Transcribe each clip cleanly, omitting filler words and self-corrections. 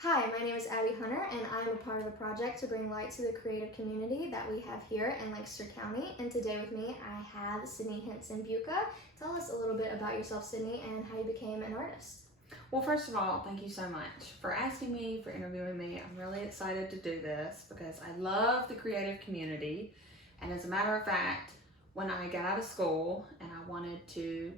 Hi, my name is Abby Hunter, and I'm a part of a project to bring light to the creative community that we have here in Lancaster County. And today with me, I have Sydney Hinson Bucca. Tell us a little bit about yourself, Sydney, and how you became an artist. Well, first of all, thank you so much for asking me, for interviewing me. I'm really excited to do this because I love the creative community. And as a matter of fact, when I got out of school and I wanted to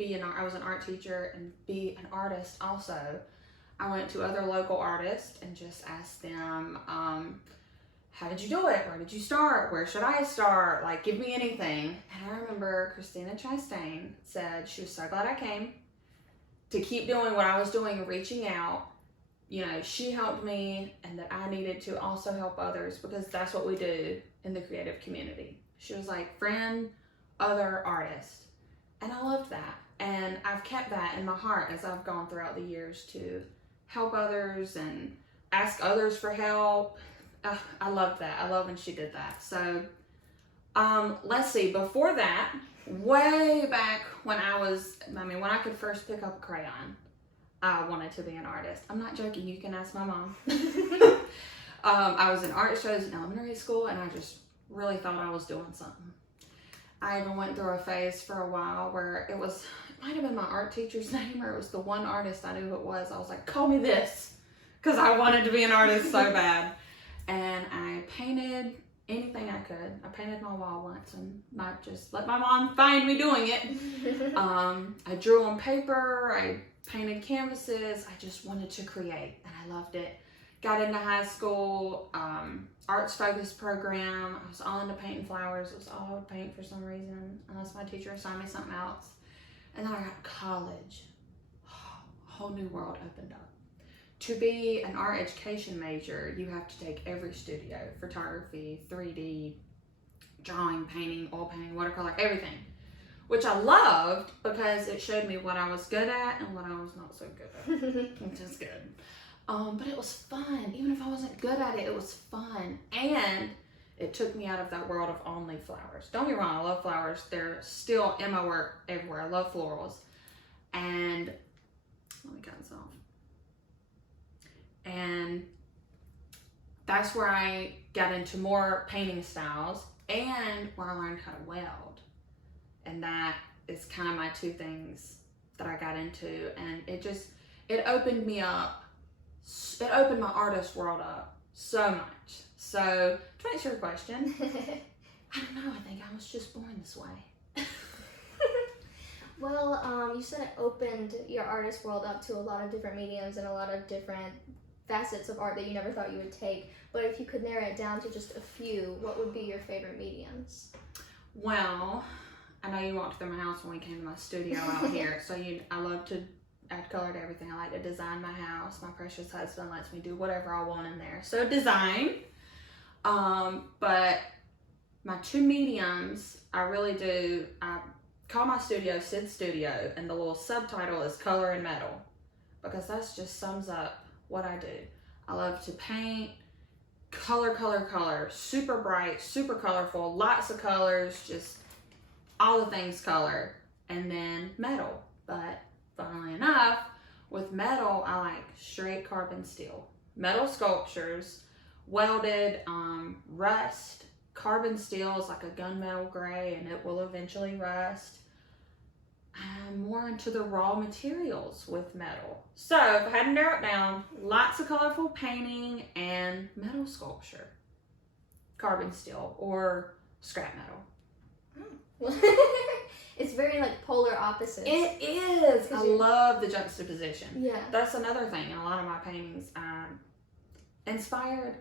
I was an art teacher and be an artist also, I went to other local artists and just asked them, how did you do it? Where did you start? Where should I start? Like, give me anything. And I remember Christina Chastain said she was so glad I came to keep doing what I was doing, reaching out. You know, she helped me and that I needed to also help others because that's what we do in the creative community. She was like, friend, other artist. And I loved that. And I've kept that in my heart as I've gone throughout the years to help others and ask others for help. I loved that. I love when she did that. So let's see, before that, way back when when I could first pick up a crayon, I wanted to be an artist. I'm not joking, you can ask my mom. I was in art shows in elementary school and I just really thought I was doing something. I even went through a phase for a while where it might have been my art teacher's name or it was the one artist I knew who it was. I was like, call me this, because I wanted to be an artist so bad. And I painted anything I could. I painted my wall once and not just let my mom find me doing it. I drew on paper, I painted canvases. I just wanted to create and I loved it. Got into high school, arts focused program. I was all into painting flowers. It was all I would paint for some reason, unless my teacher assigned me something else. And then I got to college. A whole new world opened up. To be an art education major, you have to take every studio, photography, 3D, drawing, painting, oil painting, watercolor, everything. Which I loved because it showed me what I was good at and what I was not so good at, which is good. But it was fun. Even if I wasn't good at it, it was fun. And it took me out of that world of only flowers. Don't get me wrong, I love flowers. They're still in my work everywhere. I love florals. And let me cut this off. And that's where I got into more painting styles and where I learned how to weld. And that is kind of my two things that I got into. And it opened me up. It opened my artist world up so much. So to answer your question, I don't know, I think I was just born this way. Well, you said it opened your artist world up to a lot of different mediums and a lot of different facets of art that you never thought you would take. But if you could narrow it down to just a few, what would be your favorite mediums? Well, I know you walked through my house when we came to my studio out here. So I love to add color to everything. I like to design my house. My precious husband lets me do whatever I want in there. So design. But my two mediums, I really do, I call my studio Sid Studio, and the little subtitle is color and metal, because that just sums up what I do. I love to paint, color, super bright, super colorful, lots of colors, just all the things color, and then metal. But funnily enough, with metal, I like straight carbon steel. Metal sculptures, welded, rust. Carbon steel is like a gunmetal gray and it will eventually rust. I'm more into the raw materials with metal. So if I had to narrow it down, lots of colorful painting and metal sculpture. Carbon steel or scrap metal. It's very like polar opposites. It is. I love the juxtaposition. Yeah. That's another thing in a lot of my paintings. Inspired.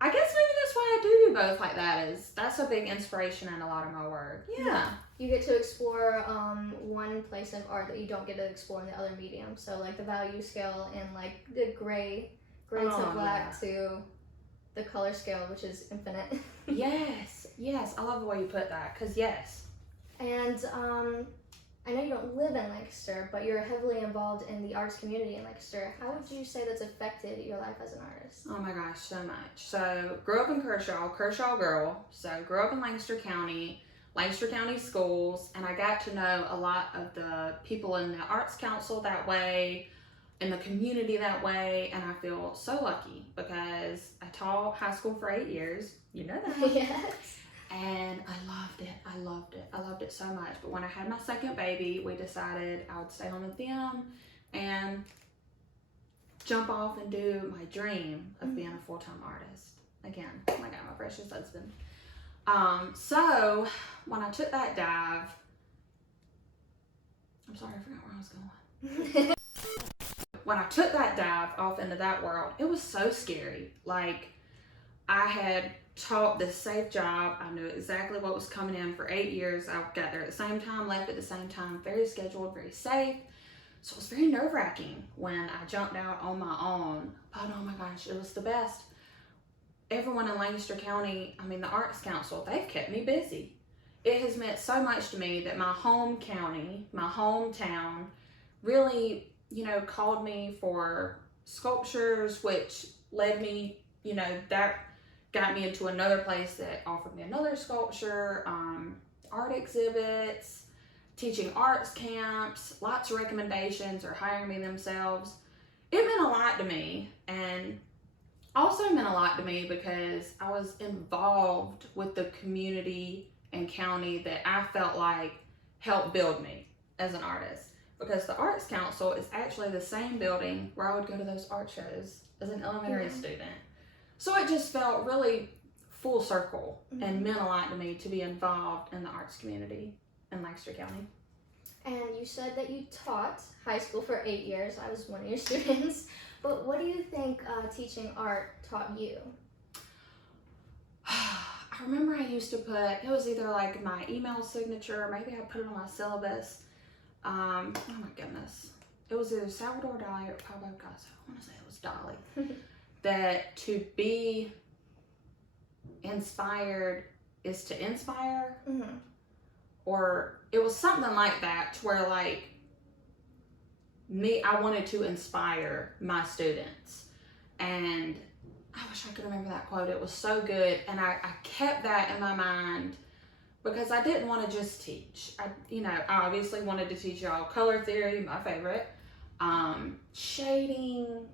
I guess maybe that's why I do both like that. That's a big inspiration in a lot of my work. Yeah. You get to explore one place of art that you don't get to explore in the other medium. So like the value scale and like the gray to black to the color scale, which is infinite. Yes. I love the way you put that, because yes. And I know you don't live in Lancaster, but you're heavily involved in the arts community in Lancaster. How would you say that's affected your life as an artist? Oh my gosh, so much. So grew up in Kershaw girl. So grew up in Lancaster County schools, and I got to know a lot of the people in the Arts Council that way. in the community that way, and I feel so lucky because I taught high school for 8 years. You know that. Yes. And I loved it. I loved it so much. But when I had my second baby, we decided I would stay home with them and jump off and do my dream of being a full-time artist. Again, oh my God, my precious husband. So when I took that dive, I'm sorry, I forgot where I was going. When I took that dive off into that world, it was so scary. Like, I had taught this safe job. I knew exactly what was coming in for 8 years. I got there at the same time, left at the same time, very scheduled, very safe. So it was very nerve-wracking when I jumped out on my own. But oh my gosh, it was the best. Everyone in Lancaster County, I mean, the Arts Council, they've kept me busy. It has meant so much to me that my home county, my hometown, really, you know, called me for sculptures, which led me, you know, that got me into another place that offered me another sculpture, art exhibits, teaching arts camps, lots of recommendations or hiring me themselves. It meant a lot to me, and also meant a lot to me because I was involved with the community and county that I felt like helped build me as an artist. Because the Arts Council is actually the same building where I would go to those art shows as an elementary student. So it just felt really full circle and meant a lot to me to be involved in the arts community in Lancaster County. And you said that you taught high school for 8 years. I was one of your students. But what do you think teaching art taught you? I remember I used to put, it was either like my email signature, maybe I put it on my syllabus. Oh my goodness. It was either Salvador Dali or Pablo Picasso. I want to say it was Dali. That to be inspired is to inspire. Or it was something like that, to where like I wanted to inspire my students. And I wish I could remember that quote. It was so good. And I kept that in my mind because I didn't want to just teach. I obviously wanted to teach y'all color theory, my favorite, shading,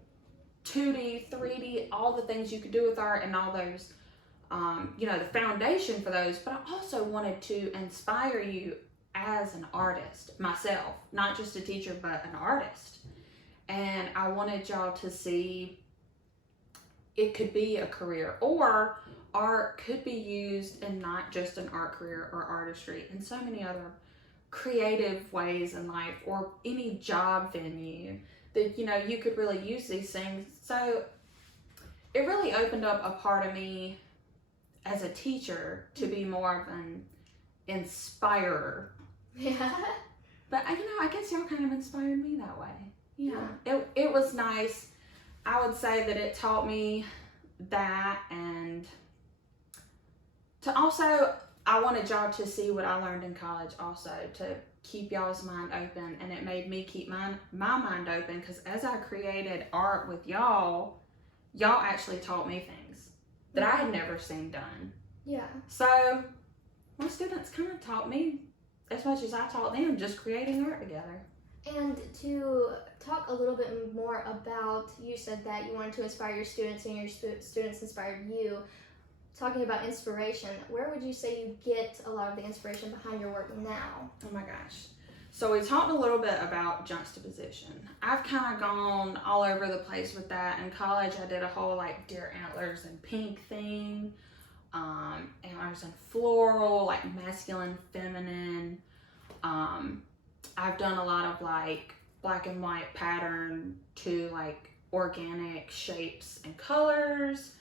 2D, 3D, all the things you could do with art and all those, the foundation for those. But I also wanted to inspire you as an artist myself, not just a teacher, but an artist. And I wanted y'all to see it could be a career, or art could be used in not just an art career or artistry, in so many other creative ways in life, or any job venue that you could really use these things. So it really opened up a part of me as a teacher to be more of an inspirer. Yeah. But I guess y'all kind of inspired me that way. Yeah. It was nice. I would say that it taught me that, and to also, I wanted y'all to see what I learned in college also, to keep y'all's mind open, and it made me keep my mind open, because as I created art with y'all actually taught me things that I had never seen done. Yeah. So my students kind of taught me as much as I taught them, just creating art together. And to talk a little bit more about, you said that you wanted to inspire your students and your students inspired you. Talking about inspiration, where would you say you get a lot of the inspiration behind your work now? Oh my gosh. So we talked a little bit about juxtaposition. I've kind of gone all over the place with that. In college, I did a whole like deer antlers and pink thing, antlers and floral, like masculine, feminine. I've done a lot of like black and white pattern to like organic shapes and colors.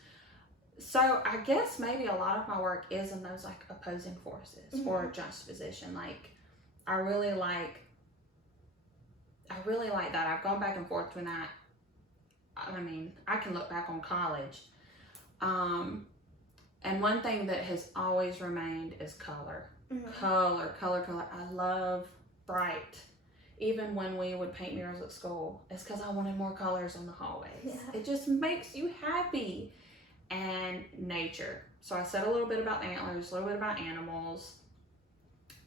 So I guess maybe a lot of my work is in those like opposing forces or juxtaposition. Like I really like that. I've gone back and forth between that. I mean, I can look back on college. And one thing that has always remained is color. Color. I love bright. Even when we would paint murals at school, it's because I wanted more colors in the hallways. Yeah. It just makes you happy. And nature. So I said a little bit about antlers, a little bit about animals,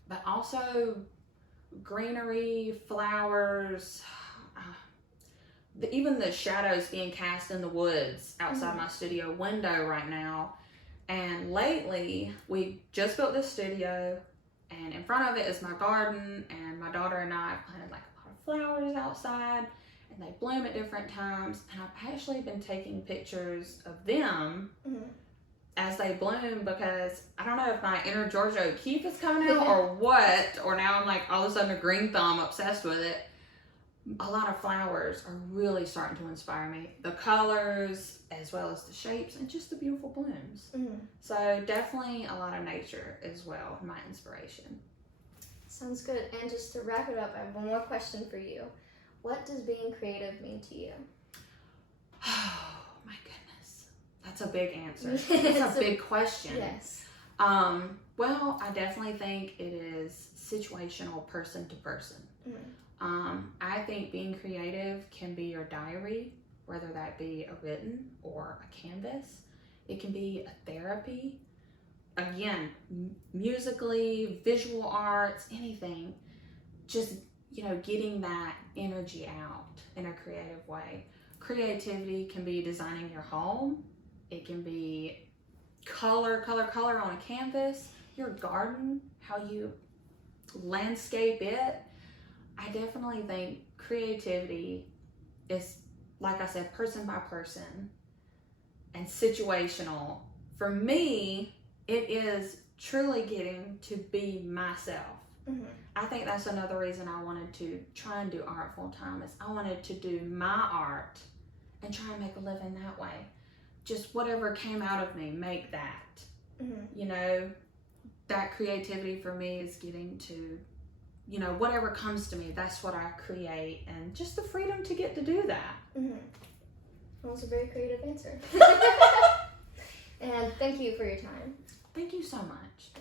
but also greenery, flowers, even the shadows being cast in the woods outside my studio window right now. And lately, we just built this studio, and in front of it is my garden, and my daughter and I have planted like a lot of flowers outside, and they bloom at different times. And I've actually been taking pictures of them as they bloom, because I don't know if my inner Georgia O'Keeffe is coming out or what, or now I'm like all of a sudden a green thumb obsessed with it. A lot of flowers are really starting to inspire me. The colors, as well as the shapes, and just the beautiful blooms. So definitely a lot of nature as well, my inspiration. Sounds good. And just to wrap it up, I have one more question for you. What does being creative mean to you? Oh my goodness. That's a big answer. That's a big question. Yes. Well, I definitely think it is situational, person to person. I think being creative can be your diary, whether that be a written or a canvas. It can be a therapy. Again, musically, visual arts, anything. Just, getting that energy out in a creative way. Creativity can be designing your home. It can be color on a canvas. Your garden, how you landscape it. I definitely think creativity is, like I said, person by person and situational. For me, it is truly getting to be myself. I think that's another reason I wanted to try and do art full time, is I wanted to do my art and try and make a living that way. Just whatever came out of me, make that. That creativity for me is getting to, whatever comes to me, that's what I create, and just the freedom to get to do that. That was a very creative answer. And thank you for your time. Thank you so much.